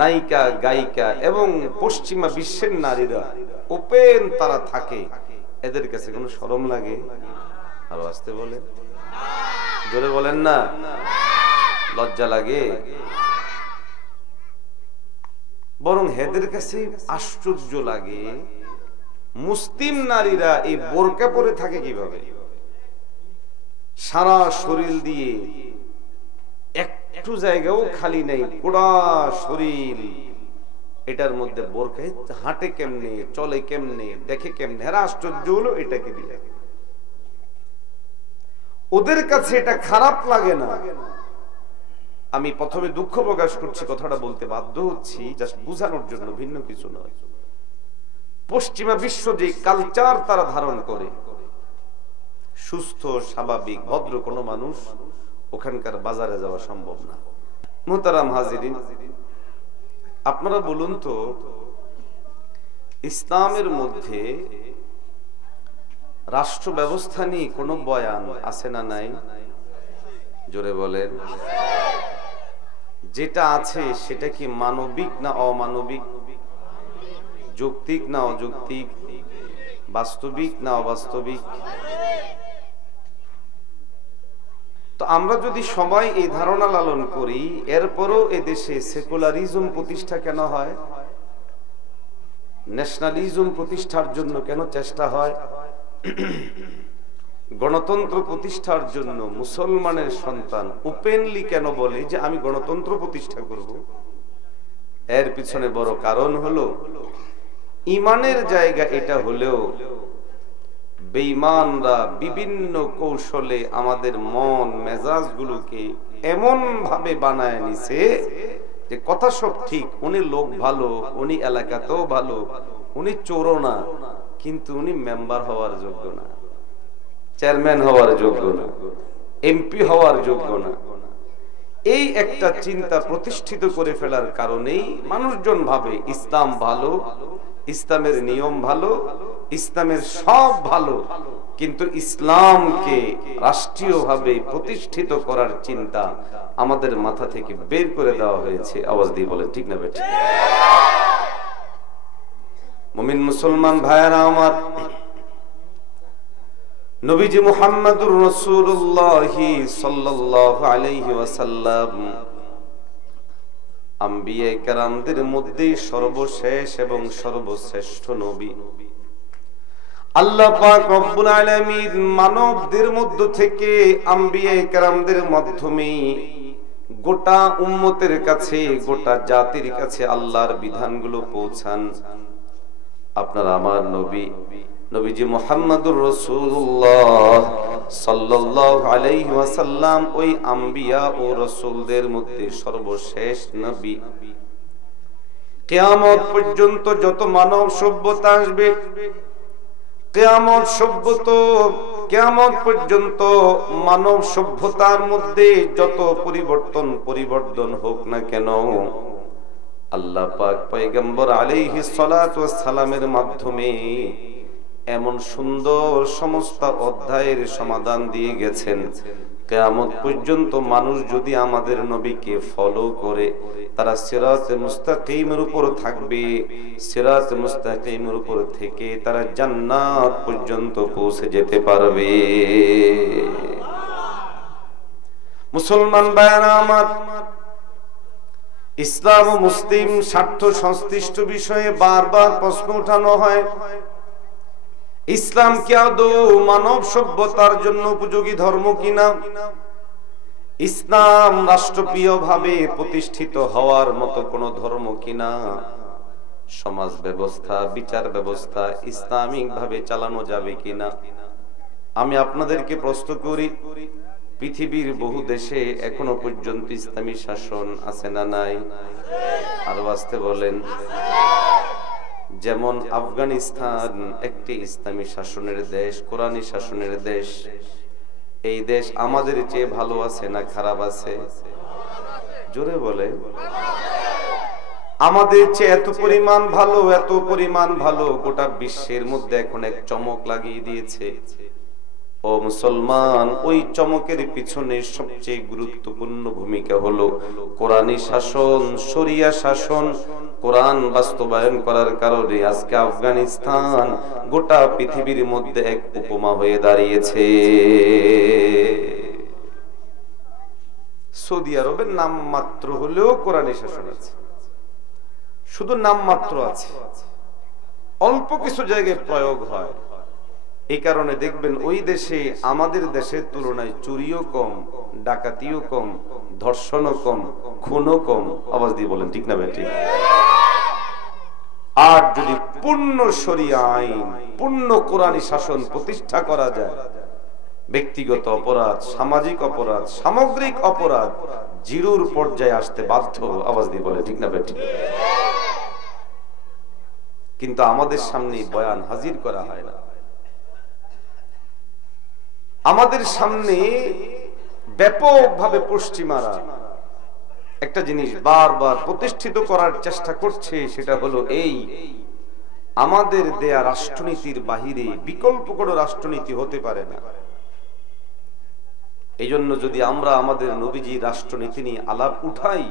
নায়িকা গায়িকা এবং পশ্চিমা বিশ্বের নারীরা ওপেন তারা থাকে, এদের কাছে কোনো শরম লাগে? আরো আসতে বলে, জোরে বলেন না, লজ্জা লাগে? বরং এদের কাছে আশ্চর্য লাগে মুসলিম নারীরা এই বোরকা পরে থাকে কিভাবে। সারা শরীর দিয়ে একটু জায়গাও খালি নেই, পুরা শরীর এটার মধ্যে বোরকা, হাঁটে কেমনে, চলে কেমনে, দেখে কেমনে, এরা আশ্চর্য হলো এটাকে দিয়ে। ওদের কাছে এটা খারাপ লাগে না। আমি প্রথমে দুঃখ প্রকাশ করছি, কথাটা বলতে বাধ্য হচ্ছি জাস্ট বুঝানোর জন্য, ভিন্ন কিছু নয়। পশ্চিমা বিশ্ব যে কালচার তারা ধারণ করে, সুস্থ স্বাভাবিক ভদ্র কোনো মানুষ ওখানকার বাজারে যাওয়া সম্ভব না। মুহতারাম হাজিরিন, আপনারা বলুন তো, ইসলামের মধ্যে রাষ্ট্র ব্যবস্থা নিয়ে কোনো বয়ান আছে না নাই? জোরে বলেন। যেটা আছে সেটা কি মানবিক না অমানবিক? যৌক্তিক না অযৌক্তিক? বাস্তবিক না অবাস্তবিক? তো আমরা যদি সবাই এই ধারণা লালন করি, এরপরও এদেশে সেকুলারিজম প্রতিষ্ঠা কেন হয়? ন্যাশনালিজম প্রতিষ্ঠার জন্য কেন চেষ্টা হয়? গণতন্ত্র প্রতিষ্ঠার জন্য মুসলমানের সন্তান ওপেনলি কেন বলে যে আমি গণতন্ত্র প্রতিষ্ঠা করব? এর পিছনে বড় কারণ হলো ইমানের জায়গা এটা হলেও বেঈমানরা বিভিন্ন কৌশলে আমাদের মন মেজাজ গুলোকে এমন ভাবে বানায় নিছে যে কথা সব ঠিক, উনি লোক ভালো, উনি এলাকাতেও ভালো, উনি চোরও না, কিন্তু উনি মেম্বার হওয়ার যোগ্য না, চেয়ারম্যান হওয়ার যোগ্য না, এমপি হওয়ার যোগ্য না। এই একটা চিন্তা প্রতিষ্ঠিত করে ফেলার কারণেই মানুষজন ভাবে ইসলাম ভালো, ইসলামের নিয়ম ভালো, ইসলামের সব ভালো, কিন্তু ইসলামকে রাষ্ট্রীয়ভাবে প্রতিষ্ঠিত করার চিন্তা আমাদের মাথা থেকে বের করে দেওয়া হয়েছে। আওয়াজ দিয়ে বলেন ঠিক না বেঠিক? মুমিন মুসলমান ভাইয়েরা আমার, নবীজি মুহাম্মদুর রাসূলুল্লাহ সাল্লাল্লাহু আলাইহি ওয়াসাল্লাম আম্বিয়া কেরামদের মধ্যে সর্বশেষ এবং সর্বশ্রেষ্ঠ নবী। আল্লাহ পাক রব্বুল আলামিন মানবদের মধ্য থেকে আম্বিয়া কেরামদের মাধ্যমে গোটা উম্মতের কাছে, গোটা জাতির কাছে আল্লাহর বিধানগুলো পৌঁছান। আপনারা আমার নবী নবীজি মুহাম্মদুর রাসূলুল্লাহ সাল্লাল্লাহু আলাইহি ওয়াসাল্লাম ওই আম্বিয়া ও রাসূলদের মধ্যে সর্বশেষ নবী। কিয়ামত পর্যন্ত যত মানব সভ্যতা আসবে, কিয়ামত পর্যন্ত মানব সভ্যতার মধ্যে যত পরিবর্তন হোক না কেন, আল্লাহ পাক পয়গম্বর আলাইহিস সালাতু ওয়াস সালামের মাধ্যমে এমন সুন্দর সমস্ত অধ্যায়ের সমাধান দিয়ে গেছেন, কিয়ামত পর্যন্ত মানুষ যদি আমাদের নবীকে ফলো করে তারা সিরাতে মুস্তাকিমের উপর থাকবে, সিরাতে মুস্তাকিমের উপর থেকে তারা জান্নাত পর্যন্ত পৌঁছে যেতে পারবে। মুসলমান ভাইরা আমার, ইসলাম ও মুসলিম স্বার্থ সংশ্লিষ্ট বিষয়ে বারবার প্রশ্ন উঠানো হয়, ইসলাম কি আদৌ মানব সভ্যতার জন্য উপযোগী ধর্ম কিনা? ইসলাম রাষ্ট্রীয় ভাবে প্রতিষ্ঠিত হওয়ার মতো কোন ধর্ম কিনা? সমাজ ব্যবস্থা, বিচার ব্যবস্থা ইসলামিক ভাবে চালানো যাবে কিনা? আমি আপনাদেরকে প্রশ্ন করি, পৃথিবীর বহু দেশে এখনো পর্যন্ত ইসলামী শাসন আছে না নাই? আরো আসতে বলেন। যেমন আফগানিস্তান একটি ইসলামী শাসনের দেশ, কোরআনী শাসনের দেশ। এই দেশ আমাদের চেয়ে ভালো আছে না খারাপ আছে? জোরে বলে। আমাদের চেয়ে এত পরিমাণ ভালো গোটা বিশ্বের মধ্যে এখন এক চমক লাগিয়ে দিয়েছে। ও মুসলমান, ওই চমকের পিছনে সবচেয়ে গুরুত্বপূর্ণ ভূমিকা হলো কোরআনী শাসন, শরিয়া শাসন। কোরআন বাস্তবায়ন করার কারণে আজকে আফগানিস্তান গোটা পৃথিবীর মধ্যে এক উপমা হয়ে দাঁড়িয়েছে। সৌদি আরবের নাম মাত্র হলেও কোরআনী শাসন আছে, শুধু নাম মাত্র আছে, অল্প কিছু জায়গায় প্রয়োগ হয়। এই কারণে দেখবেন ওই দেশে আমাদের দেশের তুলনায় চুরিও কম, ডাকাতিও কম, ধর্ষণও কম, খুনও কম। আওয়াজ দিয়ে বলেন ঠিক না বেঠিক? আর যদি পূর্ণ শরিয়া আইন, পূর্ণ কোরআনী শাসন প্রতিষ্ঠা করা যায়, ব্যক্তিগত অপরাধ, সামাজিক অপরাধ, সামগ্রিক অপরাধ জিরোর পর্যায়ে আসতে বাধ্য। আওয়াজ দিয়ে বলে ঠিক না বেঠিক? কিন্তু আমাদের সামনে বয়ান হাজির করা হয় না। আমাদের সামনে ব্যাপকভাবে পশ্চিমারা একটা জিনিস বারবার প্রতিষ্ঠিত করার চেষ্টা করছে, সেটা হলো এই, আমাদের দেয়া রাষ্ট্রনীতির বাহিরে বিকল্প কোনো রাষ্ট্রনীতি হতে পারে না। এই জন্য যদি আমরা আমাদের নবীজি রাষ্ট্রনীতি নিয়ে আলাপ উঠাই,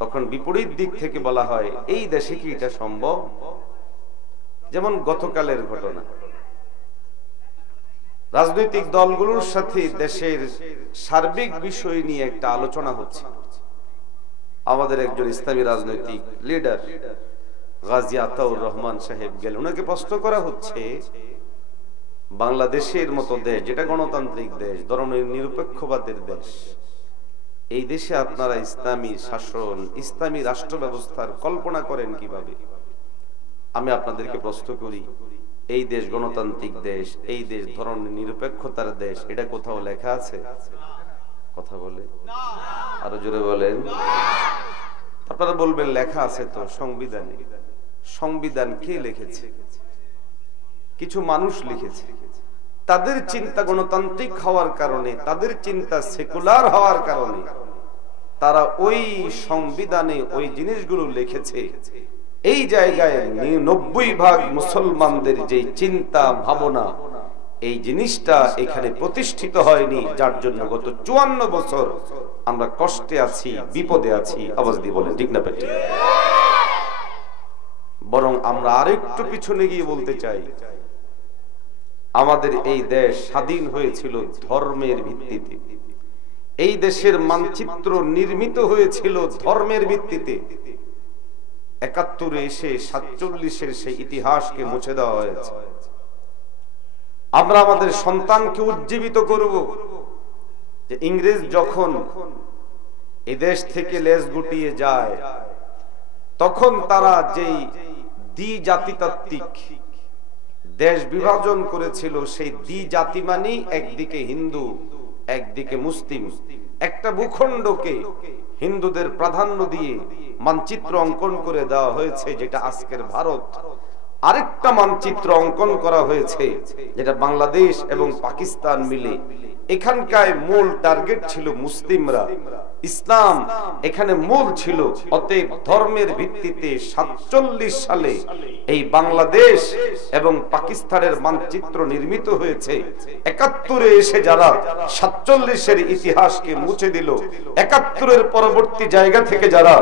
তখন বিপরীত দিক থেকে বলা হয় এই দেশে কি এটা সম্ভব? যেমন গতকালের ঘটনা, রাজনৈতিক দলগুলোর সাথে দেশের সার্বিক বিষয় নিয়ে একটা আলোচনা হচ্ছে। আমাদের একজন ইসলামী রাজনৈতিক লিডার গাজী আতাউর রহমান সাহেব গেল, ওনাকে প্রশ্ন করা হচ্ছে, বাংলাদেশের মতো দেশ, যেটা গণতান্ত্রিক দেশ, ধর্মের নিরপেক্ষবাদের দেশ, এই দেশে আপনারা ইসলামী শাসন, ইসলামী রাষ্ট্র ব্যবস্থার কল্পনা করেন কিভাবে? আমি আপনাদেরকে প্রশ্ন করি, এই দেশ গণতান্ত্রিক দেশ, এই দেশ ধর্মের নিরপেক্ষতার দেশ, এটা কোথাও লেখা আছে? কথা বলে আরো জোরে বলেন। আপনারা বলবেন লেখা আছে তো সংবিধানে। সংবিধান কে লিখেছে? কিছু মানুষ লিখেছে। তাদের চিন্তা গণতান্ত্রিক হওয়ার কারণে, তাদের চিন্তা সেকুলার হওয়ার কারণে তারা ওই সংবিধানে ওই জিনিসগুলো লিখেছে। এই জায়গায় 90% মুসলমানদের যে চিন্তা ভাবনা, এই জিনিসটা এখানে প্রতিষ্ঠিত হয়নি, যার জন্য গত 54 বছর আমরা কষ্টে আছি, বিপদে আছি। আওয়াজ দিয়ে বলেন ঠিক না বেঠিক? বরং আমরা আরেকটু পিছনে গিয়ে বলতে চাই, আমাদের এই দেশ স্বাধীন হয়েছিল ধর্মের ভিত্তিতে। এই দেশের মানচিত্র নির্মিত হয়েছিল ধর্মের ভিত্তিতে। 71 এসে 47-এর সেই ইতিহাসকে মুছে দেওয়া হয়েছে। আমরা আমাদের সন্তানকে উজ্জীবিত করব যে ইংরেজ যখন এই দেশ থেকে লেজ গুটিয়ে যায়, তখন তারা যেই দ্বিজাতিতাত্ত্বিক দেশ বিভাজন করেছিল, সেই দ্বিজাতি মানে একদিকে হিন্দু, একদিকে মুসলিম, একটা ভূখণ্ডকে হিন্দুদের প্রাধান্য দিয়ে মানচিত্র অঙ্কন করে দেওয়া হয়েছে, যেটা আজকের ভারত। আরেকটা মানচিত্র অঙ্কন করা হয়েছে, যেটা বাংলাদেশ এবং পাকিস্তান মিলে। এখানকার মূল টার্গেট ছিল মুসলিমরা, ইসলাম এখানে মূল ছিল। অতএব ধর্মের ভিত্তিতে 47 সালে এই বাংলাদেশ এবং পাকিস্তানের মানচিত্র নির্মিত হয়েছে। 71-এ এসে যারা 47-এর ইতিহাসকে মুছে দিল, 71-এর পরবর্তী জায়গা থেকে যারা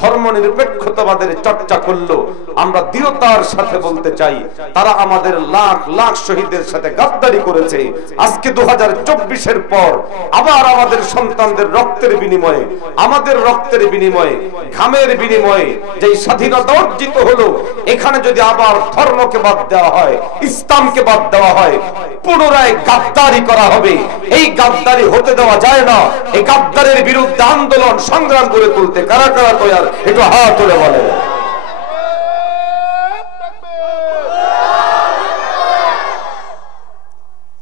ধর্ম নিরপেক্ষতাবাদের চর্চা করলো, আমরা দৃঢ়তার সাথে বলতে চাই, তারা আমাদের লাখ লাখ শহীদের সাথে গাদ্দারি করেছে। আজকে 2024-এর পর আবার আমাদের সন্তানদের রক্তের বিনিময়ে, আমাদের রক্তের বিনিময়ে, ঘামের বিনিময়ে যে স্বাধীনতা অর্জিত হলো, এখানে যদি আবার ধর্মকে বাদ দেওয়া হয়, ইসলামকে বাদ দেওয়া হয়, পুনরায় গাদ্দারি করা হবে। এই গাদ্দারি হতে দেওয়া যায় না। এই গাদ্দারের বিরুদ্ধে আন্দোলন সংগ্রাম করে তুলতে কারা কারা তৈরি, একটু হাত তুলে বলে।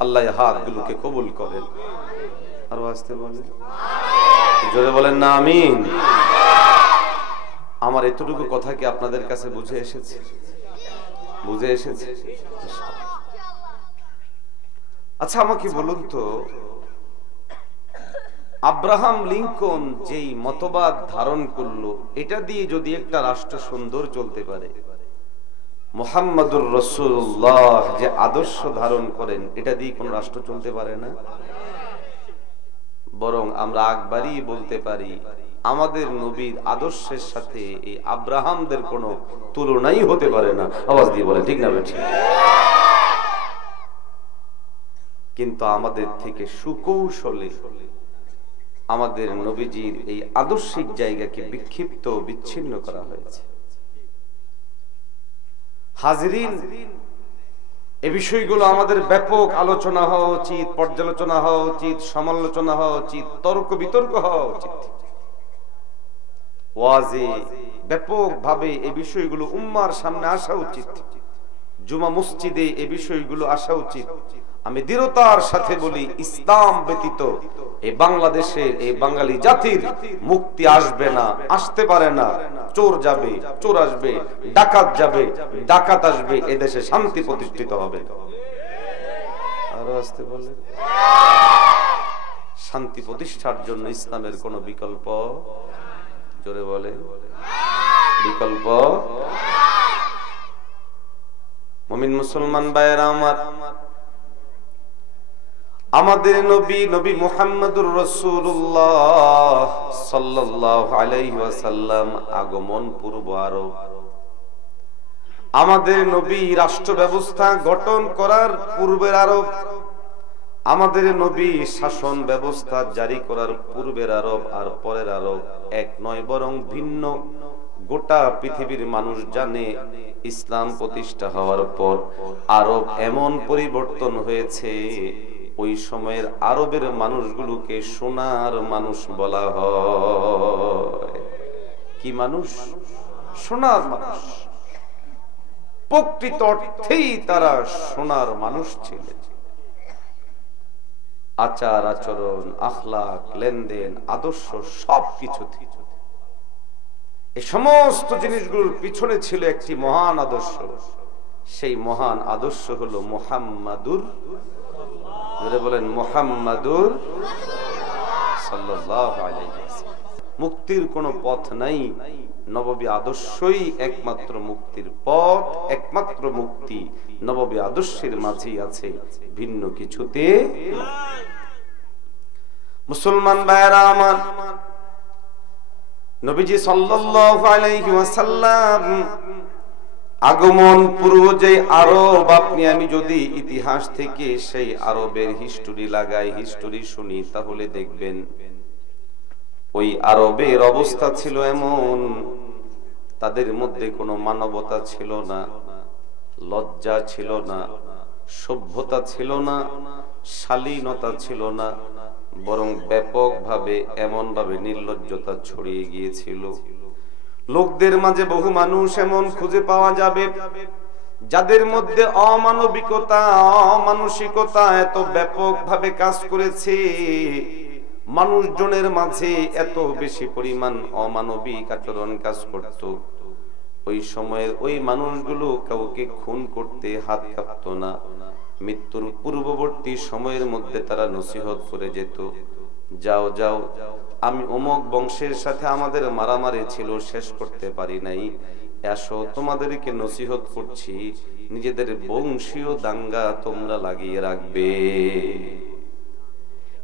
আল্লাহ হাতগুলোকে কবুল করেন। আরো আসতে বলেন, জোরে বলেন না আমিন। আমার এতটুকু কথা কি আপনাদের কাছে বুঝে এসেছে? বুঝে এসেছে? আচ্ছা আমাকে বলুন তো, আব্রাহাম লিঙ্কন যেই মতবাদ ধারণ করলো, এটা দিয়ে যদি একটা রাষ্ট্র সুন্দর চলতে পারে, মুহাম্মাদুর রাসূলুল্লাহ যে আদর্শ ধারণ করেন, এটা দিয়ে কোন রাষ্ট্র চলতে পারে না। বরং আমরা একবারই বলতে পারি, আমাদের নবীর আদর্শের সাথে এই আব্রাহামদের কোনো তুলনাই হতে পারে না। আওয়াজ দিয়ে বলে ঠিক না বেঠিক? কিন্তু আমাদের থেকে সুকৌশলে আমাদের নবীজির এই আদর্শিক জায়গাকে বিক্ষিপ্ত বিচ্ছিন্ন করা হয়েছে। হাজিরিন, এই বিষয়গুলো আমাদের ব্যাপক আলোচনা হওয়া উচিত, পর্যালোচনা হওয়া উচিত, সমালোচনা হওয়া উচিত, তর্ক বিতর্ক হওয়া উচিত। ওয়াজে ব্যাপকভাবে এই বিষয়গুলো উম্মার সামনে আসা উচিত। জুমা মসজিদে এই বিষয়গুলো আসা উচিত। আমি দৃঢ়তার সাথে বলি, ইসলাম ব্যতীত এই বাংলাদেশের এই বাঙালি জাতির মুক্তি আসবে না, আসতে পারে না। চোর যাবে, চোর আসবে, ডাকাত যাবে, ডাকাত আসবে, এদেশে শান্তি প্রতিষ্ঠিত হবে। আরো আসতে বলে, শান্তি প্রতিষ্ঠার জন্য ইসলামের কোন বিকল্প, জোরে বলে, বিকল্প। মুমিন মুসলমান ভাইয়েরা আমার, আমাদের নবী নবী মুহাম্মদুর রাসূলুল্লাহ সাল্লাল্লাহু আলাইহি ওয়াসাল্লাম আগমন পূর্ব আরব, আমাদের নবী রাষ্ট্র ব্যবস্থা গঠন করার পূর্বের আরব, আমাদের নবী শাসন ব্যবস্থা জারি করার পূর্বের আরব আর পরের আরব এক নয়, বরং ভিন্ন। গোটা পৃথিবীর মানুষ জানে ইসলাম প্রতিষ্ঠা হওয়ার পর আরব এমন পরিবর্তন হয়েছে, ওই সময়ের আরবের মানুষগুলোকে সোনার মানুষ বলা হয়। কি মানুষ? সোনার মানুষ। প্রকৃত অর্থেই তারা সোনার মানুষ ছিলেন। আচার আচরণ, আখলাক, লেনদেন, আদর্শ সবকিছু, এই সমস্ত জিনিসগুলোর পিছনে ছিল একটি মহান আদর্শ। সেই মহান আদর্শ হলো মুহাম্মাদুর, বলেন মুহাম্মাদুর সাল্লাল্লাহু আলাইহি ওয়াসাল্লাম। মুক্তির কোনো পথ নাই, নববী আদর্শই একমাত্র মুক্তির পথ, একমাত্র মুক্তি নববী আদর্শের মাঝেই আছে, ভিন্ন কিছুতে। মুসলমান ভাইয়েরা আমার, নবীজি সাল্লাল্লাহু আলাইহি ওয়াসাল্লাম আগমন পূর্ব যে আরব, আপনি আমি যদি ইতিহাস থেকে সেই আরবের হিস্টোরি লাগাই, হিস্টোরি শুনি, তাহলে দেখবেন ওই আরবের অবস্থা ছিল এমন, তাদের মধ্যে কোনো মানবতা ছিল না, লজ্জা ছিল না, সভ্যতা ছিল না, শালীনতা ছিল না, বরং ব্যাপকভাবে এমনভাবে নির্লজ্জতা ছড়িয়ে গিয়েছিল। লোকদের মাঝে বহু মানুষ এমন খুঁজে পাওয়া যাবে যাদের মধ্যে অমানবিকতা, অমানসিকতা এত ব্যাপকভাবে কাজ করেছে, মানুষজনের মাঝে এত বেশি পরিমাণ অমানবিক আচরণ কাজ করত। ওই সময়ের ওই মানুষগুলো কাউকে খুন করতে হাত কাঁপতো না। মৃত্যুর পূর্ববর্তী সময়ের মধ্যে তারা নসিহত করে যেত, যাও যাও, আমি অমুক বংশের সাথে আমাদের মারামারি ছিল, শেষ করতে পারি নাই, এসো তোমাদেরকে নসিহত করছি, নিজেদের বংশীয় দাঙ্গা তোমরা লাগিয়ে রাখবে।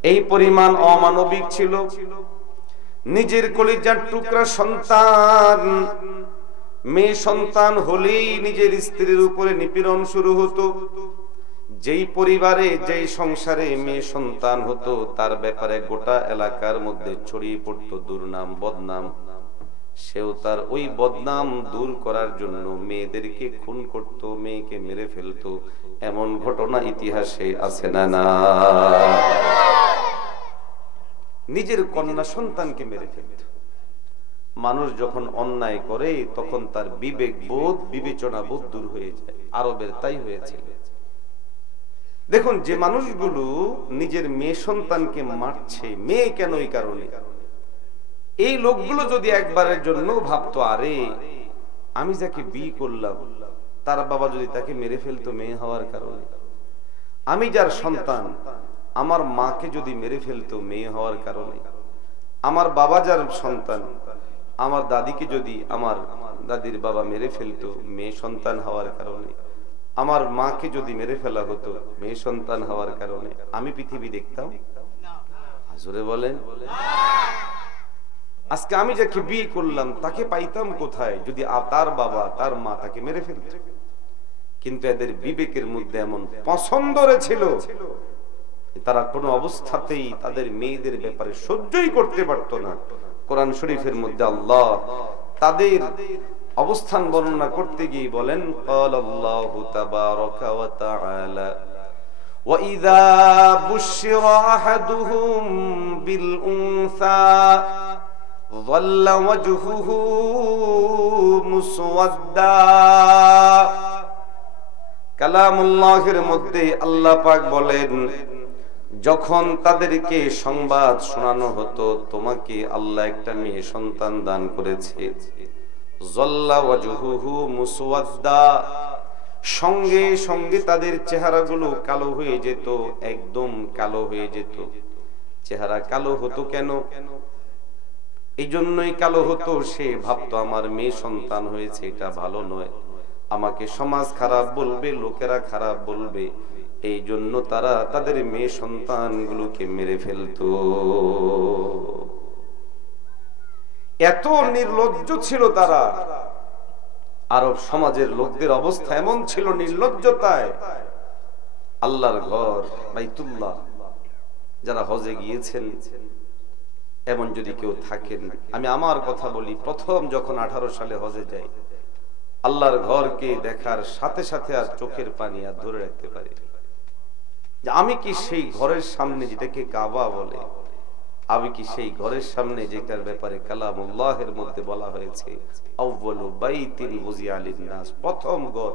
এই পরিমাণ অমানবিক ছিল। নিজের কলিজার টুকরা সন্তান, মেয়ে সন্তান হলেই নিজের স্ত্রীর উপরে নিপীড়ন শুরু হতো। যেই পরিবারে, যেই সংসারে মেয়ে সন্তান হতো, তার ব্যাপারে গোটা এলাকার মধ্যে ছড়িয়ে পড়তো দুর্নাম, বদনাম। সেও তার ওই বদনাম দূর করার জন্য মেয়েদেরকে খুন করত, মেয়েকে মেরে ফেলতো। এমন ঘটনা ইতিহাসে আছে না? না, নিজের কন্যা সন্তানকে মেরে ফেলত। মানুষ যখন অন্যায় করে তখন তার বিবেক বোধ, বিবেচনা বোধ দূর হয়ে যায়। আরবের তাই হয়েছিল। দেখুন, যে মানুষগুলো নিজের মেয়ে সন্তানকে মারছে, মেয়ে কেন, এই কারণে, এই লোকগুলো যদি একবারের জন্য ভাবতো, আরে আমি যাকে বিয়ে করলাম তার বাবা যদি তাকে মেরে ফেলতো মেয়ে হওয়ার কারণে, আমি যার সন্তান আমার মাকে যদি মেরে ফেলতো মেয়ে হওয়ার কারণে, আমার বাবা যার সন্তান আমার দাদিকে যদি, আমার দাদির বাবা মেরে ফেলতো মেয়ে সন্তান হওয়ার কারণে, আমার মাকে যদি মেরে ফেলা হতো মেয়ে সন্তান হওয়ার কারণে, আমি পৃথিবী দেখতাম? জোরে বলেন। আজকে আমি যাকে বিয়ে করলাম তাকে পাইতাম কোথায় যদি তার বাবা তার মা তাকে মেরে ফেলত? কিন্তু এদের বিবেকের মধ্যে এমন পছন্দ ছিল, তারা কোনো অবস্থাতেই তাদের মেয়েদের ব্যাপারে সহ্যই করতে পারত না। কোরআন শরীফের মধ্যে আল্লাহ তাদের অবস্থান বর্ণনা করতে গিয়ে বলেন, ক্বালাল্লাহু তাবারাকা ওয়া তাআলা وَإِذَا بُشِّرَ أَحَدُهُم بِالْأُنثَى ظَلَّ وَجْهُهُ مُسْوَدًّا। কালামুল্লাহের মধ্যে আল্লাহ পাক বলেন, যখন তাদেরকে সংবাদ শোনানো হতো তোমাকে আল্লাহ একটা মেয়ে সন্তান দান করেছে, যল্লা ওয়াজহুহু মুসওয়াদ্দা, সঙ্গে সঙ্গে তাদের চেহারাগুলো কালো হয়ে যেত, একদম কালো হয়ে যেত। চেহারা কালো হতো কেন? এই জন্যই কালো হতো, সে ভাবতো আমার মেয়ে সন্তান হয়েছে, এটা ভালো নয়, আমাকে সমাজ খারাপ বলবে, লোকেরা খারাপ বলবে, এই জন্য তারা তাদের মেয়ে সন্তানগুলোকে মেরে ফেলতো। এত নির্লজ্জ ছিল তারা। আরব সমাজের লোকদের অবস্থা এমন ছিল নির্লজ্জতায়। আল্লাহর ঘর বাইতুল্লাহ, যারা হজে গিয়েছেন এমন যদি কেউ থাকেন, আমি আমার কথা বলি, প্রথম যখন 18 সালে হজে যাই, আল্লাহর ঘরকে দেখার সাথে সাথে আর চোখের পানি আর ধরে রাখতে পারি যে আমি কি সেই ঘরের সামনে, যেটাকে কাবা বলে, আমি কি সেই ঘরের সামনে যেটার ব্যাপারে কালামুল্লাহের মধ্যে বলা হয়েছে আউয়ালু বাইতিন বুজিয়া লিন-নাস, প্রথম ঘর,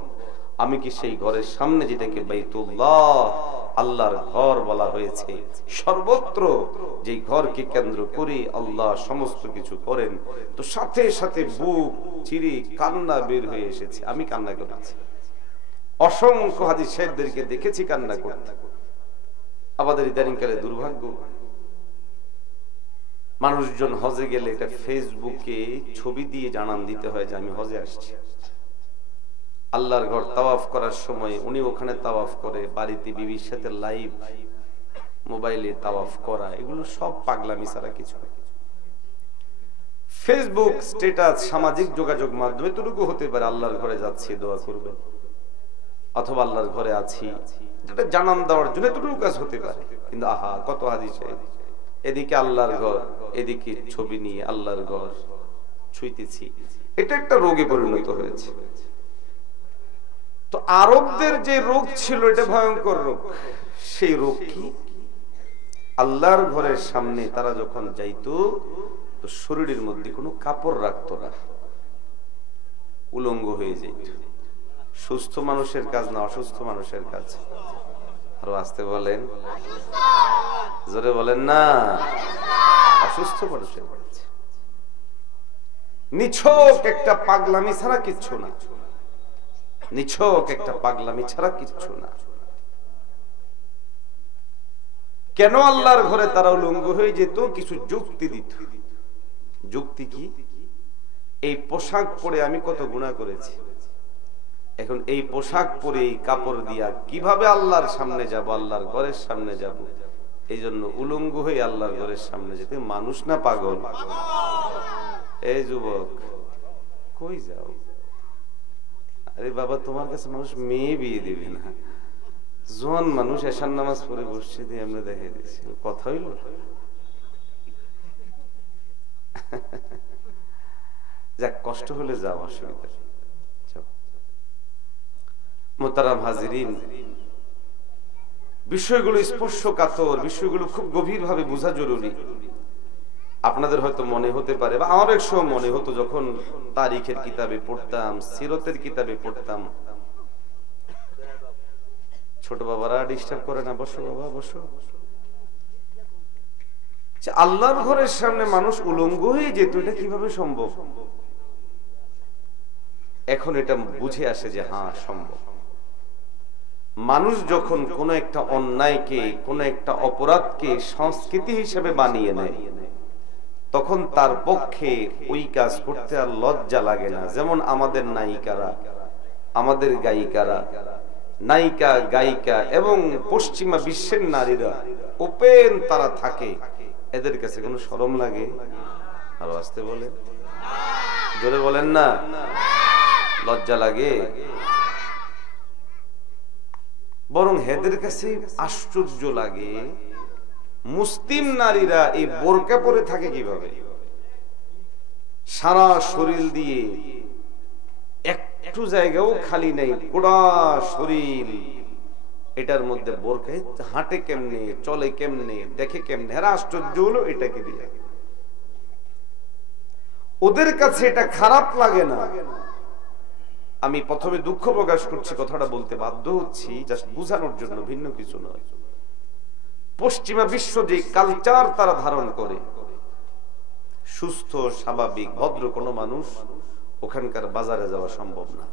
আমি কি সেই ঘরের সামনে যেটাকে বাইতুল্লাহ আল্লাহর ঘর বলা হয়েছে, সর্বত্র যে ঘরকে কেন্দ্র করে আল্লাহ সমস্ত কিছু করেন, তো সাথে সাথে বুক চিরে কান্না বের হয়ে এসেছে। আমি কান্না করেছি, অসংখ্য হাদিস সাহেবদেরকে দেখেছি কান্না করতে। আমাদের ইদানিংকালে দুর্ভাগ্য, মানুষজন হজে গেলে এটা ফেসবুকে ছবি দিয়ে জানান দিতে হয় যে আমি হজে আসছি। আল্লাহর ঘর তাওয়াফ করার সময় উনি ওখানে তাওয়াফ করে, বাড়িতে বিবির সাথে লাইভ মোবাইলে তাওয়াফ করা, এগুলো সব পাগলামি ছাড়া কিছু। ফেসবুক স্ট্যাটাস, সামাজিক যোগাযোগ মাধ্যমে এতটুকু হতে পারে আল্লাহর ঘরে যাচ্ছি দোয়া করবেন, অথবা আল্লাহর ঘরে আছি, যেটা জানান দেওয়ার জন্য এতটুকু কাজ হতে পারে। কিন্তু আহা, কত হাদিসে এদিকে আল্লাহর ঘর, এদিকে ছবি নিয়ে আল্লাহর ঘর ছুঁইতেছি, এটা একটা রোগে পরিণত হয়েছে। তো আরবদের যে রোগ ছিল এটা ভয়ঙ্কর রোগ। সেই রোগ কি? আল্লাহর ঘরের সামনে তারা যখন যাইতো তো শরীরের মধ্যে কোনো কাপড় রাখতো না, উলঙ্গ হয়ে যাইত। সুস্থ মানুষের কাজ না, অসুস্থ মানুষের কাজ। আরো আসতে বলেন, জোরে বলেন না, অসুস্থ মানুষের কাজ। নিছক একটা পাগলামি ছাড়া কিচ্ছু না, নিছক একটা পাগলামি ছাড়া কিচ্ছু না। কেন আল্লাহর ঘরে তারা উলঙ্গ হয়ে যেত? কিছু যুক্তি দিত। যুক্তি কি? এই পোশাক পরে আমি কত গুনাহ করেছি, এখন এই পোশাক পরে এই কাপড় দিয়া কিভাবে আল্লাহর সামনে যাব, আল্লাহর ঘরের সামনে যাব, এই জন্য উলঙ্গ হয়ে আল্লাহর ঘরের সামনে যেতে। মানুষ না পাগল? এই যুবক, কই যাও? আরে বাবা, তোমার কাছে মানুষ মেয়ে বিয়ে দিবে না, জোয়ান মানুষ এশার নামাজ পড়ে বসছে, দিয়ে আমরা দেখে দিচ্ছি, কথা হইল? যাক, কষ্ট হলে যাও, অসুবিধা। মোহতারাম হাজিরিন, বিষয়গুলো স্পর্শকাতর, বিষয়গুলো খুব গভীরভাবে বোঝা জরুরি। আপনাদের হয়তো মনে হতে পারে, বা আমার এক সময় মনে হতো, যখন তারিখের কিতাবে পড়তাম, সিরতের কিতাবে পড়তাম, ছোট বাবারা ডিস্টার্ব করে না, বসো বাবা বসো, আল্লাহর ঘরের সামনে মানুষ উলঙ্গ হয়ে যেত, এটা কিভাবে সম্ভব? এখন এটা বুঝে আসে যে হ্যাঁ, সম্ভব। মানুষ যখন কোন একটা অন্যায়কে, কোন একটা অপরাধকে সংস্কৃতি হিসেবে বানিয়ে নেয়, তখন তার পক্ষে ওই কাজ করতে আর লজ্জা লাগে না। যেমন আমাদের নায়িকারা, আমাদের গায়িকারা, নায়িকা গায়িকা এবং পশ্চিমা বিশ্বের নারীরা ওপেন তারা থাকে, এদের কাছে কোনো শরম লাগে? আরো আসতে বলে, জোরে বলেন না, লজ্জা লাগে? বরং এদের কাছে আশ্চর্য লাগে মুসলিম নারীরা এই বোরকা পরে থাকে কিভাবে। সারা শরীর দিয়ে একটু জায়গাও খালি নেই, পুরা শরীর এটার মধ্যে বোরকা, হাঁটে কেমনে, চলে কেমনে, দেখে কেমনে, এরা আশ্চর্য হলো এটাকে দিয়ে। ওদের কাছে এটা খারাপ লাগে না। আমি প্রথমে দুঃখ প্রকাশ করছি, কথাটা বলতে বাধ্য হচ্ছি জাস্ট বোঝানোর জন্য, ভিন্ন কিছু নয়। পশ্চিমা বিশ্ব যে কালচার তারা ধারণ করে, সুস্থ স্বাভাবিক ভদ্র কোনো মানুষ ওখানকার বাজারে যাওয়া সম্ভব না।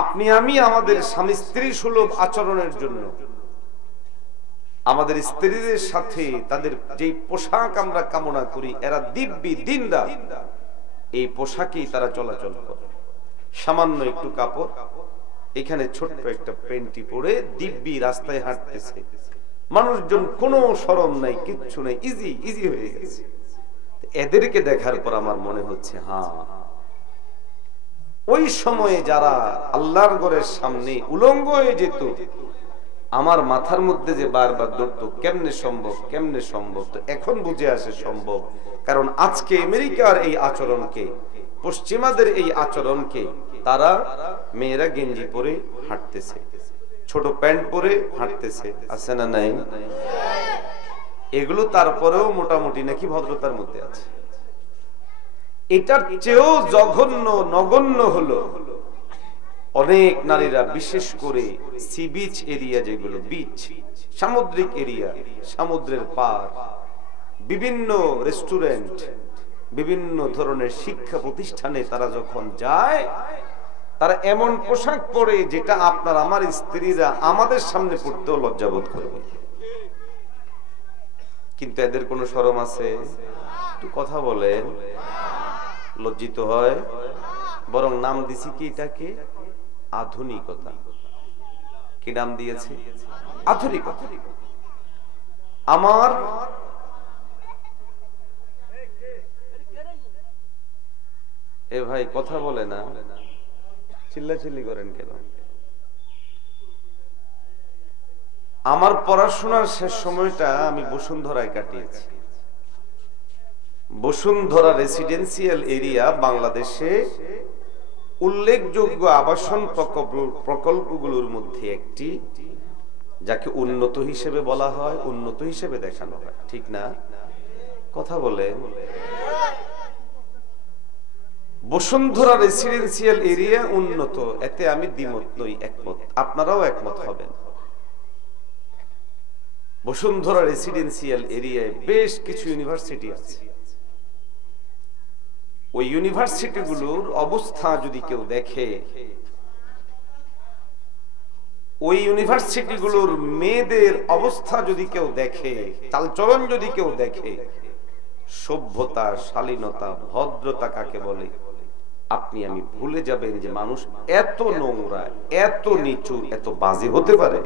আপনি আমি আমাদের স্বামী স্ত্রী সুলভ আচরণের জন্য আমাদের স্ত্রীদের সাথে তাদের যে পোশাক আমরা কামনা করি, এরা দিব্যি দিনরাত এই পোশাকেই তারা চলাচল করে। সামান্য একটু কাপড়, এখানে ছোট্ট একটা প্যান্টি পরে দিব্যি রাস্তায় হাঁটতেছে, মানুষজন কোনো শরম নাই, কিচ্ছু নাই, ইজি ইজি হয়ে গেছে। এদেরকে দেখার পর আমার মনে হচ্ছে, হ্যাঁ, ওই সময়ে যারা আল্লাহর ঘরের সামনে উলঙ্গ হয়ে যেত, আমার মাথার মধ্যে যে বারবার ধরতো কেমনে সম্ভব, কেমনে সম্ভব, তো এখন বুঝে আসে সম্ভব। কারণ আজকে আমেরিকার এই আচরণকে, পশ্চিমাদের এই আচরণকে তারা মেয়েরা গেঞ্জি পরে হাঁটতেছে, ছোট প্যান্ট পরে হাঁটতেছে, আছে না নাই? এগুলো তারপরেও মোটামুটি নাকি ভদ্রতার মধ্যে আছে। এটার চেয়েও জঘন্য নগণ্য হলো অনেক নারীরা, বিশেষ করে সি বিচ এরিয়া, যেগুলো বিচ, সামুদ্রিক এরিয়া, সমুদ্রের পার, বিভিন্ন রেস্টুরেন্ট, বিভিন্ন ধরনের শিক্ষা প্রতিষ্ঠানে তারা যখন যায়, তারা এমন পোশাক পরে যেটা আপনার আমার স্ত্রীরা আমাদের সামনে পড়তেও লজ্জাবোধ করবে। কিন্তু এদের কোনো শরম আছে? একটু কথা বলেন, লজ্জিত হয়? বরং নাম দিছি কি এটাকে? আধুনিকতা। কি নাম দিয়েছে? আধুনিকতা। আমার এ ভাই কথা বলে না, চিল্লাচিল্লি করেন কেন? আমার পড়াশোনার শেষ সময়টা আমি বসুন্ধরায় কাটিয়েছি। বসুন্ধরা রেসিডেন্সিয়াল এরিয়া বাংলাদেশে উল্লেখযোগ্য আবাসন প্রকল্পগুলোর মধ্যে একটি, যাকে উন্নত হিসেবে বলা হয়, উন্নত হিসেবে দেখানো হয়, ঠিক না? কথা বলে। বসুন্ধরা রেসিডেন্সিয়াল এরিয়া উন্নত, এতে আমি দ্বিমত নই, একমত, আপনারাও একমত হবেন। বসুন্ধরা রেসিডেন্সিয়াল এরিয়ায় বেশ কিছু ইউনিভার্সিটি আছে। ওই ইউনিভার্সিটিগুলোর অবস্থা যদি কেউ দেখে, ওই ইউনিভার্সিটিগুলোর মেয়েদের অবস্থা যদি কেউ দেখে, চালচলন যদি কেউ দেখে, সভ্যতা, শালীনতা, ভদ্রতা কাকে বলে, আপনি আমি ভুলে যাবেন যে মানুষ এত নোংরা, এত নিচু, এত বাজে হতে পারে।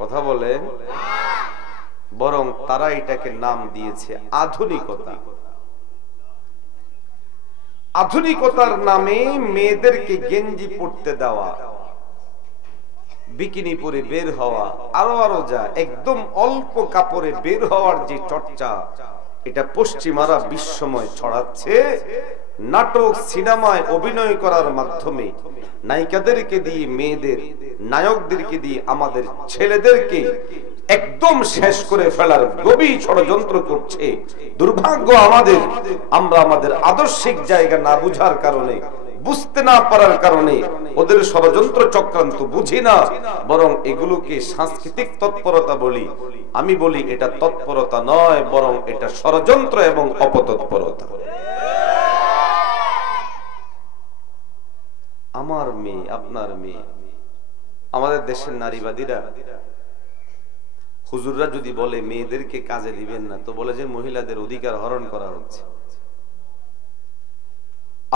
কথা বলেন। বরং তারা এটাকে নাম দিয়েছে আধুনিকতা। আধুনিকতার নামে মেয়েদেরকে গেঞ্জি পরতে দেওয়া, বিকিনি পরে বের হওয়া, আরো আরো যা, একদম অল্প কাপড়ে বের হওয়ার যে চর্চা, এটা পশ্চিমারা বিশ্বময় ছড়াচ্ছে। নাটক, সিনেমায় অভিনয় করার মাধ্যমে নায়িকাদেরকে দিয়ে, মেয়েদের নায়কদেরকে দিয়ে আমাদের ছেলেদেরকে একদম শেষ করে ফেলার গভীর ষড়যন্ত্র করছে। দুর্ভাগ্য আমাদের, আমরা আমাদের আদর্শিক জায়গা না বুঝার কারণে, বুঝতে না পারার কারণে ওদের ষড়যন্ত্র চক্রান্ত বুঝি না, বরং এগুলোকে সাংস্কৃতিক তৎপরতা বলি। আমি বলি এটা তৎপরতা নয়, বরং এটা ষড়যন্ত্র এবং অপতৎপরতা। আমার মেয়ে, আপনার মেয়ে, আমাদের দেশের নারীবাদীরা হুজুররা যদি বলে মেয়েদেরকে কাজে দিবেন না, তো বলে যে মহিলাদের অধিকার হরণ করা হচ্ছে।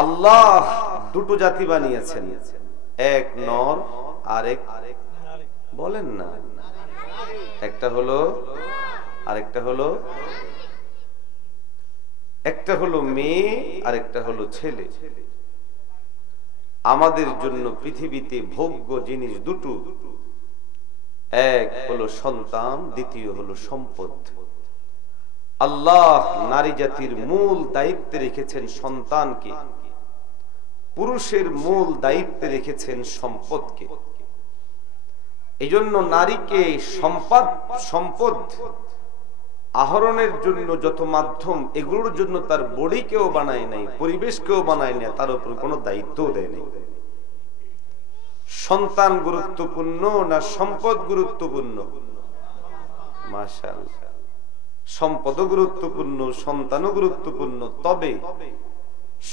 আল্লাহ দুটো জাতি বানিয়েছেন, এক নর আর এক, বলেন না, একটা হলো মেয়ে আর একটা হলো ছেলে। আমাদের জন্য পৃথিবীতে ভোগ্য জিনিস দুটো, এক হলো সন্তান, দ্বিতীয় হলো সম্পদ। আল্লাহ নারী জাতির মূল দায়িত্বে রেখেছেন সন্তানকে, পুরুষের মূল দায়িত্বে রেখেছেন সম্পদকে। এই জন্য নারীকে সম্পদ আহরণের জন্য যত মাধ্যম, এগুলোর জন্য তার বডিকেও বানায় নাই, পরিবেশকেও বানায় নাই, তার উপর কোনো দায়িত্বও দেয় নাই। সন্তান গুরুত্বপূর্ণ না সম্পদ গুরুত্বপূর্ণ? মাশাআল্লাহ, সম্পদও গুরুত্বপূর্ণ, সন্তানও গুরুত্বপূর্ণ, তবে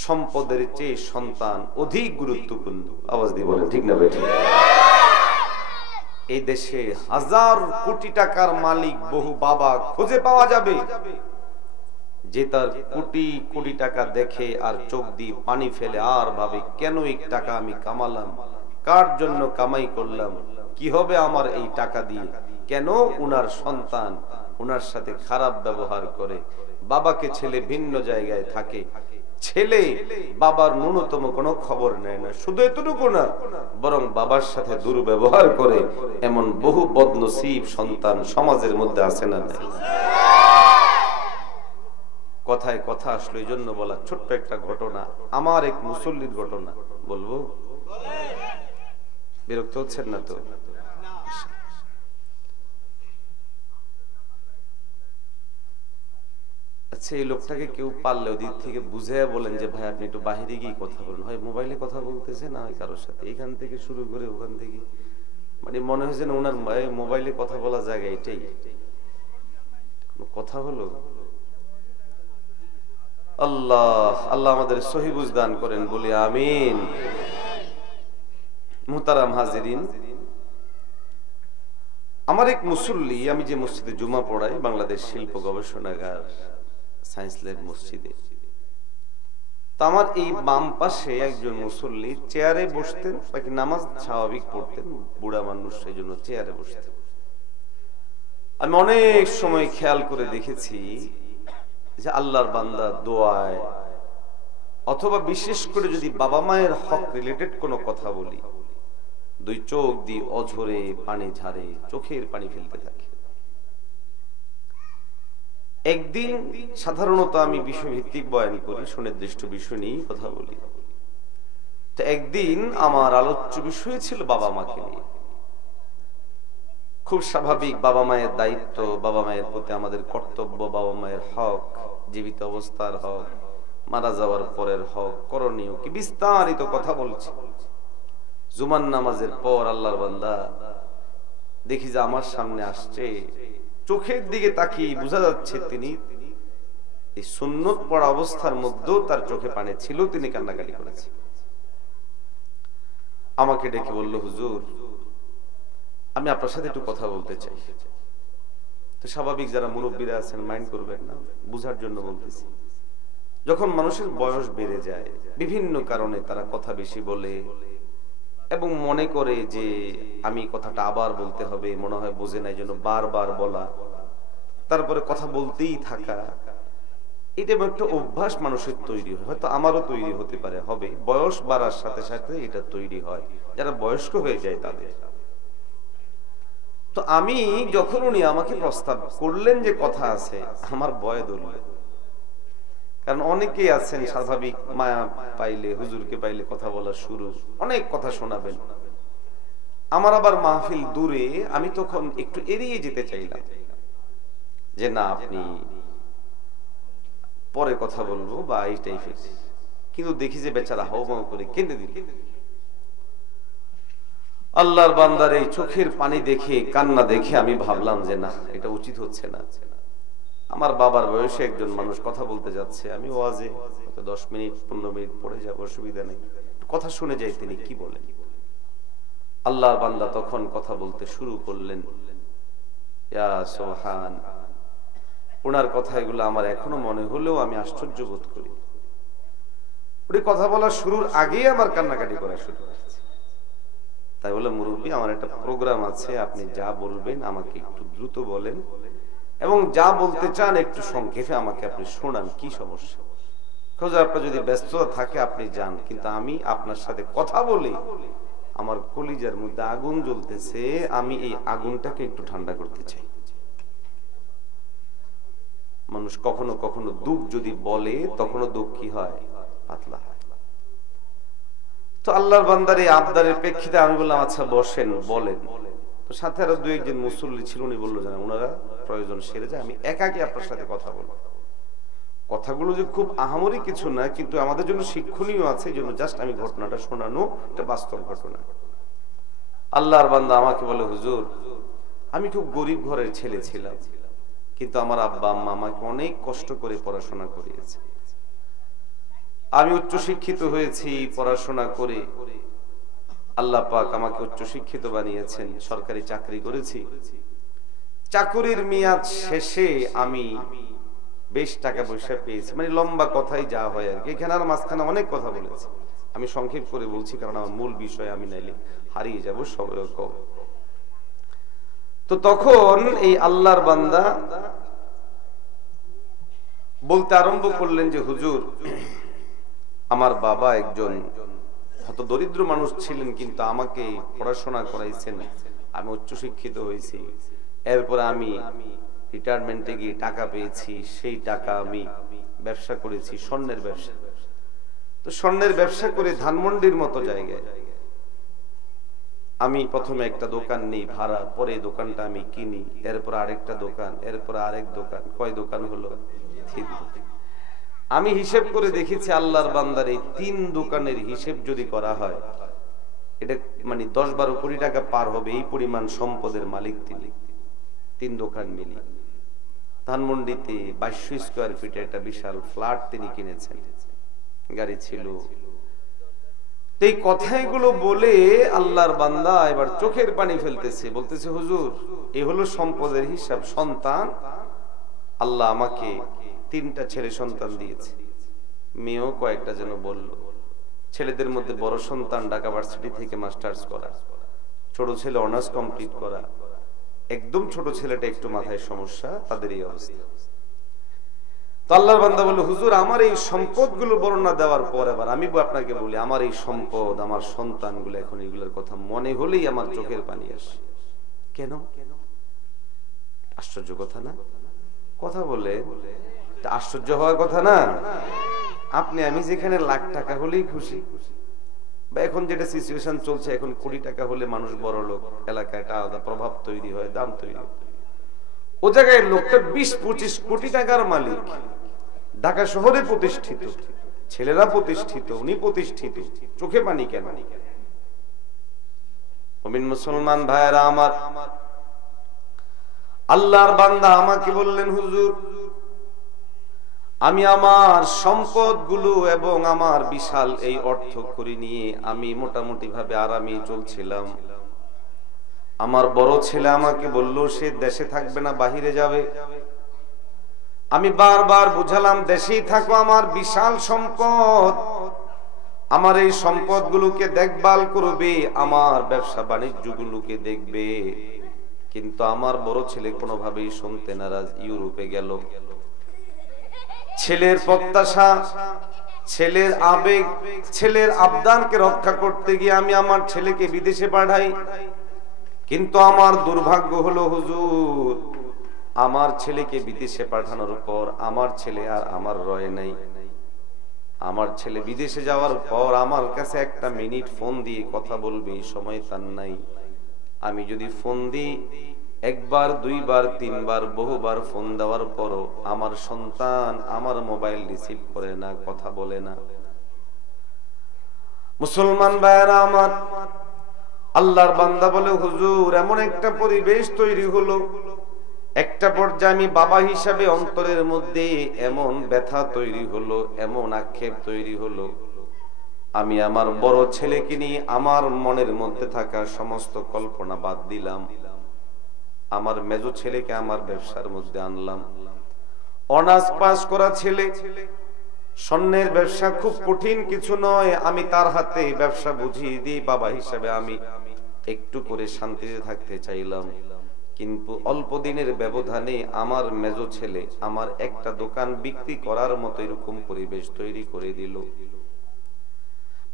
সম্পদের চেয়ে সন্তান অধিক গুরুত্বপূর্ণ। আওয়াজ দিয়ে বলেন ঠিক না বেঠিক? এই দেশে হাজার কোটি টাকার মালিক বহু বাবা খুঁজে পাওয়া যাবে, যে তার কোটি কোটি টাকা দেখে আর চোখ দিয়ে পানি ফেলে আর ভাবে, কেন এই টাকা আমি কামালাম, কার জন্য কামাই করলাম, কি হবে আমার এই টাকা দিয়ে? কেন উনার সন্তান উনার সাথে খারাপ ব্যবহার করে, বাবাকে ছেলে ভিন্ন জায়গায় থাকে, ছেলে বাবার ন্যূনতম কোনো খবর নেয় না, শুধু এতটুকু না, বরং বাবার সাথে দুর্ব্যবহার করে, এমন বহু বদনসিব সন্তান সমাজের মধ্যে আছে না? কথায় কথা আসলো, এই জন্য বলা, ছোট্ট একটা ঘটনা, আমার এক মুসল্লির ঘটনা বলবো। বিরক্ত হচ্ছেন না তো? আচ্ছা, এই লোকটাকে কেউ পারলে ওদিক থেকে বুঝে বলেন যে ভাই আপনি একটু বাহিরে গিয়ে কথা বলুন, হয় মোবাইলে কথা বলতেছে, না হয় কারোর সাথে, এখান থেকে শুরু করে ওখান থেকে, মানে মনে হয়েছে না ওনার মোবাইলে কথা বলা জায়গা এটাই, কথা হলো। আল্লাহ আল্লাহ আমাদের সহি বুঝ দান করেন, বলি আমিন। মুহতারাম হাজিরিন, আমার এক মুসল্লি, আমি যে মসজিদে জুমা পড়াই, বাংলাদেশ শিল্প গবেষণাগার সায়েন্স ল্যাব মসজিদে, তো আমার এই বাম পাশে একজন মুসল্লি চেয়ারে বসতেন, বাকি নামাজ স্বাভাবিক পড়তেন, বুড়া মানুষ, সেই জন্য চেয়ারে বসতেন। আমি অনেক সময় খেয়াল করে দেখেছি যে আল্লাহর বান্দা দোয়ায় অথবা বিশেষ করে যদি বাবা মায়ের হক রিলেটেড কোনো কথা বলি, দুই চোখ দিয়ে অঝরে পানি ঝারে, চোখের পানি ফেলতে থাকে। একদিন, সাধারণত আমি বিষয়ভিত্তিক বয়ান করি, সুনির্দিষ্ট বিষয় নিয়ে কথা বলি, তো একদিন আমার আলোচ্য বিষয় ছিল বাবা মাকে নিয়ে। খুব স্বাভাবিক, বাবা মায়ের দায়িত্ব, বাবা মায়ের প্রতি আমাদের কর্তব্য, বাবা মায়ের হক, জীবিত অবস্থার হক, মারা যাওয়ার পরের হক, করণীয় কি, বিস্তারিত কথা বলছি। জুমার নামাজের পর আল্লাহর বান্দা দেখি যে আমার সামনে আসছে, চোখের দিকে তাকিয়ে বোঝা যাচ্ছে তিনি এই সুন্নত পড়া অবস্থার মধ্যেও তার চোখে পানি ছিল, তিনি কান্নাকাটি করেছে। আমাকে ডেকে বলল, হুজুর আমি আপনার সাথে একটু কথা বলতে চাই। তো স্বাভাবিক, যারা মুরব্বীরা আছেন মাইন্ড করবেন না, বুঝার জন্য বলতেছি। যখন মানুষের বয়স বেড়ে যায়, বিভিন্ন কারণে তারা কথা বেশি বলে এবং মনে করে যে আমি কথাটা আবার বলতে হবে, মনে হয় বোঝে না, এই জন্য বারবার বলা, তারপরে কথা বলতেই থাকা, এটা একটা অভ্যাস মানুষের তৈরি হয়। হয়তো আমারও তৈরি হতে পারে, হবে, বয়স বাড়ার সাথে সাথে এটা তৈরি হয়, যারা বয়স্ক হয়ে যায় তাদের। তো আমি যখন উনি আমাকে প্রস্তাব করলেন যে কথা আছে, আমার ভয় ধরল, কারণ অনেকেই আছেন স্বাভাবিক, মায়া পাইলে, হুজুরকে পাইলে কথা বলা শুরু, অনেক কথা শোনাবেন। আমার আবার মাহফিল দূরে, আমি তখন একটু এড়িয়ে যেতে চাইলাম যে না, আপনি পরে কথা বলবো বা এই টাইপের, কিন্তু দেখি যে বেচারা হাউমাউ করে কেঁদে দিল। আল্লাহর বান্দার এই চোখের পানি দেখে, কান্না দেখে আমি ভাবলাম যে না, এটা উচিত হচ্ছে না। আমার বাবার বয়সে একজন মানুষ কথা বলতে যাচ্ছে, আমি ওয়াজে 10 মিনিট 15 মিনিট পড়ে যাব, অসুবিধা নেই, কথা শুনে যাই তিনি কি বলেন। আল্লাহর বান্দা তখন কথা বলতে শুরু করলেন। ইয়া সুবহান, ওনার কথাগুলো আমার এখনো মনে হলেও আমি আশ্চর্য বোধ করি। উনি কথা বলা শুরুর আগেই আমার কান্নাকাটি করা শুরু করেছে। তাই বলে, মুরব্বী আমার একটা প্রোগ্রাম আছে, আপনি যা বলবেন আমাকে একটু দ্রুত বলেন এবং যা বলতে চান একটু সংক্ষেপে আমাকে আপনি শোনান, কি সমস্যা? আপনার যদি ব্যস্ততা থাকে আপনি যান, কিন্তু আমি আপনার সাথে কথা বলি, আমার কলিজার মধ্যে আগুন জ্বলতেছে, আমি এই আগুনটাকে একটু ঠান্ডা করতে চাই। মানুষ কখনো কখনো দুঃখ যদি বলে, তখনও দুঃখ কি হয়? পাতলা হয়। তো আল্লাহর বান্দার এই আবদারের প্রেক্ষিতে আমি বললাম, আচ্ছা বসেন, বলেন। তো সাথে আরো দুই একজন মুসল্লি ছিল, উনি বললো, জানা ওনারা প্রয়োজন সেরে যায়, আমি একাকি আপনার সাথে কথা বলবো। কথাগুলো যে খুব আহামরি কিছু না, কিন্তু আমাদের জন্য শিক্ষণীয় আছে, এই জন্য জাস্ট আমি ঘটনাটা শোনানো, এটা বাস্তব ঘটনা। আল্লাহর বান্দা আমাকে বলে, হুজুর আমি খুব গরিব ঘরের ছেলে ছিলাম, কিন্তু আমার আব্বা আম্মা আমাকে অনেক কষ্ট করে পড়াশোনা করিয়েছে। আমি উচ্চ শিক্ষিত হয়েছি পড়াশোনা করে, আল্লাহ পাক আমাকে উচ্চ শিক্ষিত বানিয়েছেন, সরকারি চাকরি করেছি। চাকরির মেয়াদ শেষে আমি বেশ টাকা পয়সা পেয়েছি, মানে লম্বা কথাই যা হয় আর কি। এখানে আর মাঝখানে অনেক কথা বলেছি, আমি সংক্ষেপ করে বলছি, কারণ আমার মূল বিষয় আমি নাইলে হারিয়ে যাব সব রকম। তো তখন এই আল্লাহর বান্দা বলতে আরম্ভ করলেন যে, হুজুর আমার বাবা একজন হত দরিদ্র মানুষ ছিলেন, কিন্তু আমাকে পড়াশোনা করাইছেন, আমি উচ্চশিক্ষিত হয়েছি। এরপরে আমি রিটায়ারমেন্টে গিয়ে টাকা পেয়েছি, সেই টাকা আমি ব্যবসা করেছি, স্বর্ণের ব্যবসা। তো স্বর্ণের ব্যবসা করে ধানমন্ডির মতো জায়গায় আমি প্রথমে একটা দোকান নিই ভাড়া, পরে দোকানটা আমি কিনি, এরপর আরেকটা দোকান, এরপর আরেক দোকান, কয় দোকান হলো? 3 দোকান। আমি হিসেব করে দেখেছি আল্লাহর বান্দার এই 3 দোকানের হিসেব যদি করা হয়, এটা মানে 10-12 কোটি টাকা পার হবে, এই পরিমাণ সম্পদের মালিক তিনি। 3 দোকান মিলি ধানমন্ডিতে 2200 স্কয়ার ফিটে একটা বিশাল ফ্ল্যাট তিনি কিনেছেন, গাড়ি ছিল। এই কথাগুলো বলে আল্লাহর বান্দা এবার চোখের পানি ফেলতেছে, বলতেছে, হুজুর এই হলো সম্পদের হিসাব। সন্তান, আল্লাহ আমাকে 3টা ছেলে সন্তান দিয়েছে, মেয়েও কয়েকটা যেন বলল। ছেলেদের মধ্যে বড় সন্তান ঢাকা ভার্সিটি থেকে মাস্টার্স করা, ছোট ছেলে অনার্স কমপ্লিট করা, একদম ছোট ছেলেটা একটু মাথায় সমস্যা, তাদের এই অবস্থা। তো আল্লাহর বান্দা বলল, হুজুর আমার এই সম্পদগুলো বর্ণনা দেওয়ার পর এবার আমি আপনাকে বলি, আমার এই সম্পদ, আমার সন্তানগুলো, এখন এগুলোর কথা মনে হলেই আমার চোখের পানি আসে। কেন? আশ্চর্য কথা না? কথা বলে আশ্চর্য হওয়ার কথা না? আপনি আমি যেখানে লাখ টাকা হলেই খুশি, বা এখন যেটা সিচুয়েশন চলছে, এখন কোটি টাকা হলে মানুষ বড় লোক, এলাকায় একটা আলাদা প্রভাব তৈরি হয়, দাম তৈরি হয়। ও জায়গায় লোকটা 20-25 কোটি টাকার মালিক, ঢাকা শহরে প্রতিষ্ঠিত, ছেলেরা প্রতিষ্ঠিত, উনি প্রতিষ্ঠিত, চোখে পানি কেন? মুমিন মুসলমান ভাইরা আমার, আল্লাহর বান্দা আমাকে বললেন, হুজুর আমি আমার সম্পদগুলো এবং আমার বিশাল এই অর্থ করি নিয়ে আমি মোটামুটি ভাবে আরামে চলছিলাম। আমার বড় ছেলে আমাকে বলল সে দেশে থাকবে না, বাহিরে যাবে। আমি বারবার বুঝালাম, দেশেই থাকো, আমার বিশাল সম্পদ, আমার এই সম্পদগুলোকে দেখভাল করবে, আমার ব্যবসা বাণিজ্যগুলোকে দেখবে। কিন্তু আমার বড় ছেলে কোনোভাবেই শুনতে নারাজ, ইউরোপে গেল। ছেলের প্রত্যাশা, ছেলের আবেগ, ছেলের আবদারকে রক্ষা করতে গিয়ে আমি আমার ছেলেকে বিদেশে পাঠাই। কিন্তু আমার দুর্ভাগ্য হলো হুজুর, আমার ছেলেকে বিদেশে পাঠানোর পর আমার ছেলে আর আমার রয়ে নাই। আমার ছেলে বিদেশে যাওয়ার পর আমার কাছে একটা মিনিট ফোন দিয়ে কথা বলবে এই সময় তার নাই। আমি যদি ফোন দিই, একবার, দুইবার, তিনবার, বহুবার ফোন দেওয়ার পরও আমার সন্তান আমার মোবাইল রিসিভ করে না, কথা বলে না। মুসলমান ভাইরা আমার, আল্লাহর বান্দা বলে, হুজুর এমন একটা পরিবেশ তৈরি হলো, একটা পর্যায়ে আমি বাবা হিসাবে অন্তরের মধ্যে এমন ব্যথা তৈরি হলো, এমন আক্ষেপ তৈরি হলো, আমি আমার বড় ছেলেকে নিয়ে আমার মনের মধ্যে থাকা সমস্ত কল্পনা বাদ দিলাম। আমার মেজো ছেলেকে আমার ব্যবসার মধ্যে আনলাম। অনার্স পাস করা ছেলে, স্বর্ণের ব্যবসা খুব কঠিন কিছু নয়, আমি তার হাতে ব্যবসা বুঝিয়ে দিই। বাবা হিসাবে আমি একটু করে শান্তিতে থাকতে চাইলাম, কিন্তু অল্প দিনের ব্যবধানে আমার মেজো ছেলে আমার একটা দোকান বিক্রি করার মতো এরকম পরিবেশ তৈরি করে দিল।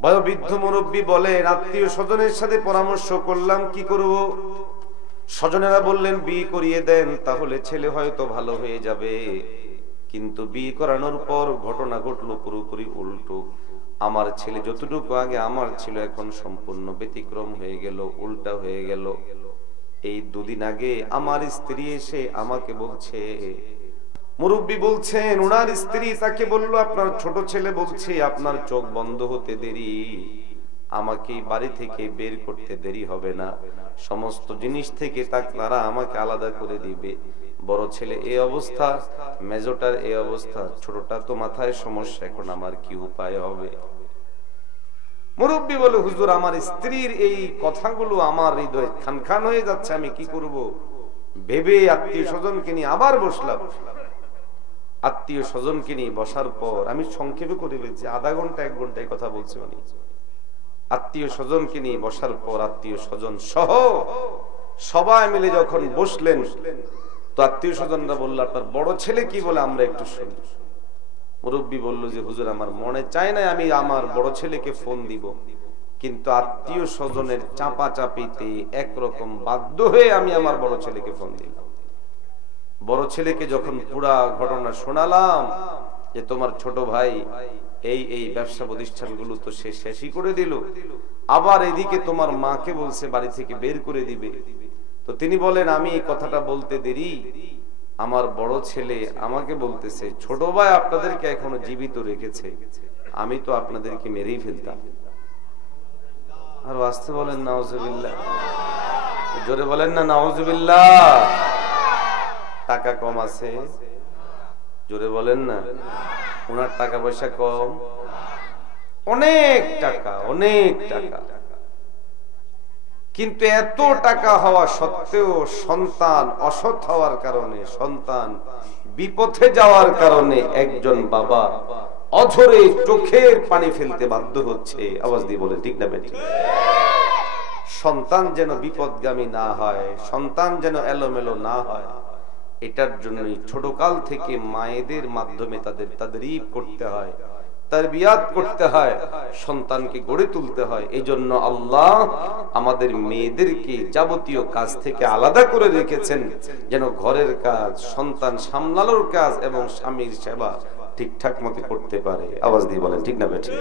বয়োবৃদ্ধ মুরব্বী বলেন, আত্মীয় স্বজনের সাথে পরামর্শ করলাম কি করব। স্বজনেরা বললেন বিয়ে করিয়ে দেন, তাহলে ছেলে হয়তো ভালো হয়ে যাবে। কিন্তু বিয়ে করানোর পর ঘটনা ঘটলো পুরোপুরি উল্টো। আমার ছেলে যতটুকু আগে আমার ছিল এখন সম্পূর্ণ ব্যতিক্রম হয়ে গেল, উল্টা হয়ে গেল। এই দুদিন আগে আমার স্ত্রী এসে আমাকে বলছে, মুরব্বী বলছেন ওনার স্ত্রী তাকে বলল, আপনার ছোট ছেলে বলছে আপনার চোখ বন্ধ হতে দেরি, আমাকে বাড়ি থেকে বের করতে দেরি হবে না, সমস্ত জিনিস থেকে তারা আমাকে আলাদা করে দিবে। বড় ছেলে এই অবস্থা, মেজোটার এই অবস্থা, ছোটটা তো মাথায় সমস্যা, এখন আমার কি উপায় হবে? মুরব্বী বলে, হুজুর আমার স্ত্রীর এই কথাগুলো আমার হৃদয় খান খান হয়ে যাচ্ছে, আমি কি করব? ভেবে আত্মীয় স্বজনকে নিয়ে আবার বসলাম। আত্মীয় স্বজনকে নিয়ে বসার পর আমি সংক্ষেপে করে বলছি, আধা ঘন্টা 1 ঘন্টায় কথা বলছি উনি। আত্মীয় স্বজনকে নিয়ে বসার পর আত্মীয় স্বজন সহ সবাই মিলে যখন বসলেন, তো আত্মীয় স্বজনরা বলল, আপনার বড় ছেলে কি বলে আমরা একটু শুনি। মুরব্বী বলল যে হুজুর আমার মনে চায় না আমি আমার বড় ছেলেকে ফোন দিব, কিন্তু আত্মীয় স্বজনের চাপা চাপিতে একরকম বাধ্য হয়ে আমি আমার বড় ছেলেকে ফোন দিলাম। বড় ছেলেকে যখন পুরা ঘটনা শোনালাম যে তোমার ছোট ভাই এই এই ব্যবসা প্রতিষ্ঠানগুলো তো সে শেষই করে দিল, আবার এদিকে তোমার মাকে বলছে বাড়ি থেকে বের করে দিবে, তো তিনি বলেন আমি এই কথাটা বলতে দেরি, আমার বড় ছেলে আমাকে বলতেছে ছোট ভাই আপনাদেরকে এখনো জীবিত রেখেছে, আমি তো আপনাদেরকে মেরেই ফেলতাম। আর আসতে বলেন নাউজুবিল্লাহ, জোরে বলেন না নাউজুবিল্লাহ। টাকা কম আছে, জোরে বলেন না। ওনার টাকা পয়সা কম, অনেক টাকা, অনেক টাকা, কিন্তু এত টাকা হওয়া সত্ত্বেও সন্তান অসৎ হওয়ার কারণে, সন্তান বিপথে যাওয়ার কারণে একজন বাবা অঝরে চোখের পানি ফেলতে বাধ্য হচ্ছে। আওয়াজ দিয়ে বলে ঠিক না বেঠিক? সন্তান যেন বিপদগামী না হয়, সন্তান যেন এলোমেলো না হয়, এটার জন্যই ছোটকাল থেকে মায়েদের মাধ্যমে তাদের তাদরিব করতে হয়, তারবিয়াত করতে হয়, সন্তানকে গড়ে তুলতে হয়। এই জন্য আল্লাহ আমাদের মেয়েদেরকে যাবতীয় কাজ থেকে আলাদা করে রেখেছেন, যেন ঘরের কাজ, সন্তান সামলানোর কাজ এবং স্বামীর সেবা ঠিকঠাক মতো করতে পারে। আওয়াজ দিয়ে বলেন ঠিক না বেঠিক?